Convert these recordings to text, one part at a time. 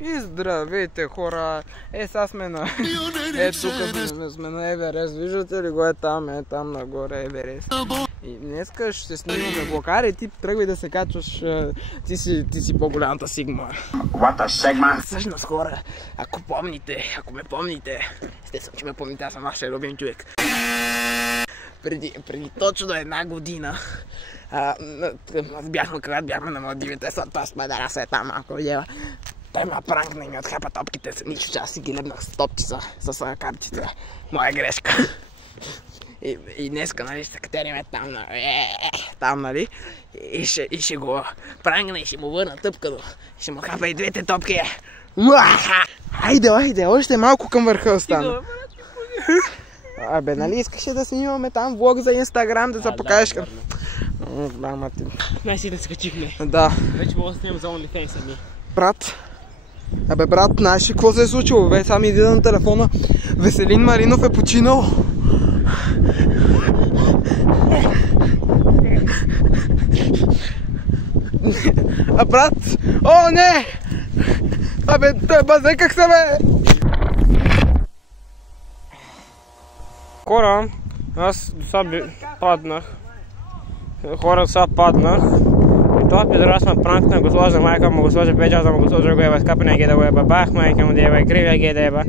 И здравейте, хора! Сега сме на... тук сме на Еверест. Виждате ли го? Там нагоре Еверест. И днеска ще снимаме блокари. Ти тръгвай да се качваш. Ти си по-голямата Сигма. What a Sigma? Всъщност, хора, ако ме помните, естествено, че ме помните, аз съм вашия любим човек. Преди точно една година, когато бяхме на Малдивите, след това спадара се там малко видео. Той ме пранкна и ми отхапа топките, нищо, че аз си ги лепнах с топчица, с картите. Моя грешка. И днеска, нали, ще се катериме там, нали, и ще го пранкна и ще му върна тъпкано. Ще му хапа и двете топки. Айде, още малко към върха остана. Абе, нали искаше да снимаме там влог за Инстаграм, да се покажеш към... Да, мати. Най-си да се качихме. Да. Вече мога да снимам за OnlyFans ми. Брат, знаеш ли какво се е случило? Бе, сам иди на телефона. Веселин Маринов е починал. Брат! О, не! Абе, базеках се, бе! Хора, аз до сега паднах. И това пидорас ме пранкна, го сложа майка му, го сложа печа, да му го сложа го еба, скапена геда го еба, бах майка му да еба, кривия геда еба.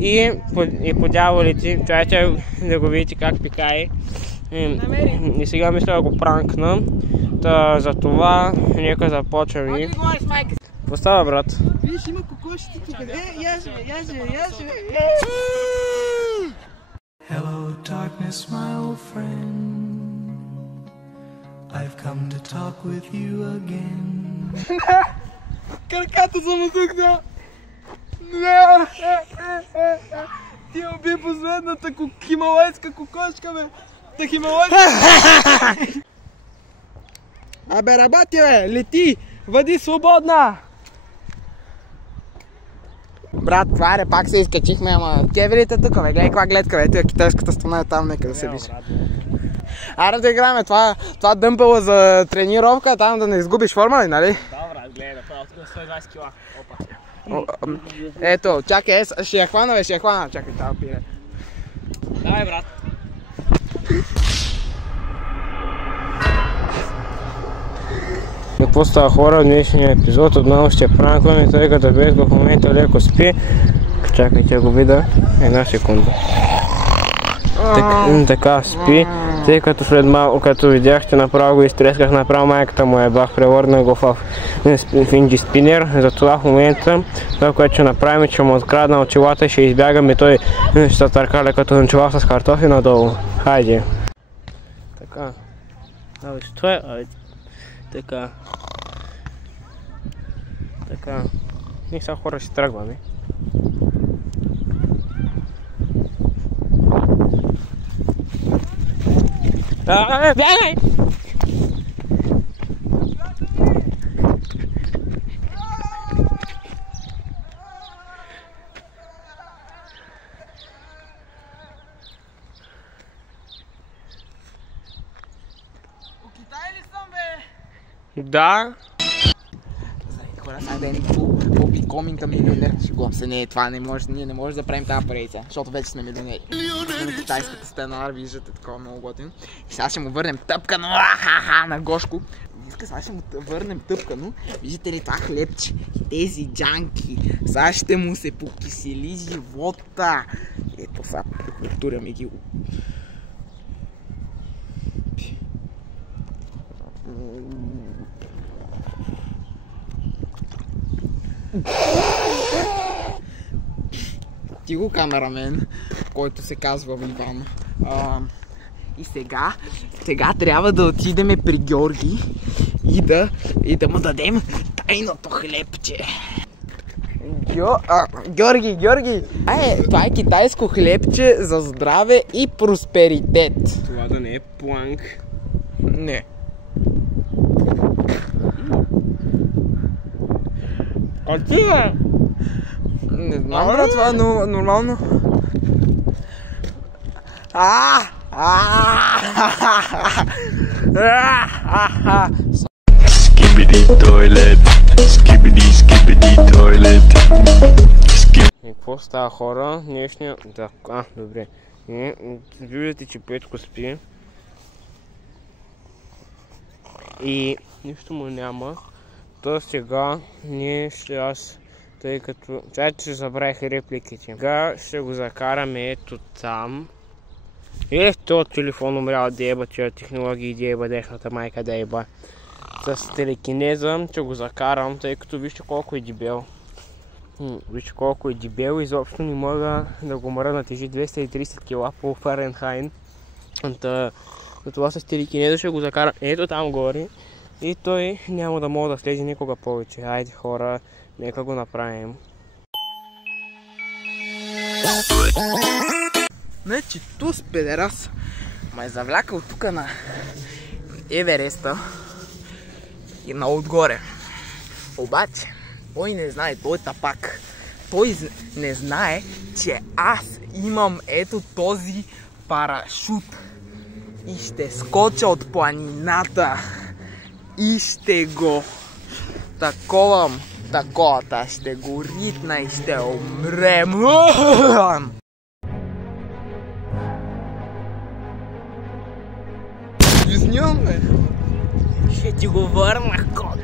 И по дяволите, чайче да го видите как пикае. И сега мисля да го пранкна. За това нека започваме. Какво става, брат? Виж, има кокошите тук. Яже. Hello darkness, my old friend. I've come to talk with you again. Краката са му сукна. Ти уби последната хималайска кокошка, бе. Та хималайска. Абе, работи, бе, лети. Въди свободна. Брат, тваре, пак се изкачихме, ама кеверите тук, бе, гледай каква гледка, бе, тия китайската страна е там, нека да се виж. Аре да играме, това дъмпело за тренировка, там да не изгубиш форма ли, нали? Да, брат, гледай, да правя тук 120 кила. Опа. Ето, чакай, ще я хвана, бе, чакай, това пире. Давай, брат. Какво става, хора? В днешния епизод отново ще пранкваме, тъй като Бетко в момента леко спи. Чакайте го видя. Една секунда. Така спи, тъй като след малко, като видяхте, направо го изтресках, направо майката му бах, превърна го в инджи спинер. Затова в момента това, което ще направим, че му открадна очилата и ще избягаме, той ще търкаля като начала с картофи надолу. Хайде. Така. Абе, що е? Така. Ние сега хора ще тръгваме. Бягай! Да. Хора, сега да е публикоминка милионер. Шегувам се, не, това ние не може да правим тази парица, защото вече сме милионери. На китайската стена, виждате, такова много готино. И сега ще му върнем тъпкано, на Гошко. Сега ще му върнем тъпкано. Виждате ли това хлебче? Тези джанки. Сега ще му се покисели живота. Ето сега, туряме ги. Ти го камерамен, който се казва Иван. И сега трябва да отидем при Георги и да му дадем тайното хлебче. Георги! Това е китайско хлебче за здраве и просперитет. Това да не е планк. Не. Отива! Не знам, брат, това е нормално. Skibidi toilet, skibidi toilet. какво става, хора? Днешния... добре. Виждате, че Петко спи. И нищо му няма. То сега ние ще тъй като... Чайте, че забравих репликите. Сега ще го закараме ето там. Или в този телефон умрял деба, че технологии деба, дехната майка деба. С телекинеза ще го закарам, тъй като вижте колко е дебел. Вижте колко е дебел, изобщо не мога да го мръдна, тежи 230 кг по Фаренхайт. Затова с телекинеза ще го закарам ето там горе. И той няма да мога да слезе никога повече. Айде хора, нека го направим. Значи туз педерас ме завлякал тука на Евереста и на отгоре. Обаче, той не знае, той е тапак. Той не знае, че аз имам ето този парашут. И ще скоча от планината. И ще го таковам, таковата, ще го ритна и ще умрем. Визням, бе. Ще ти го върна, кот.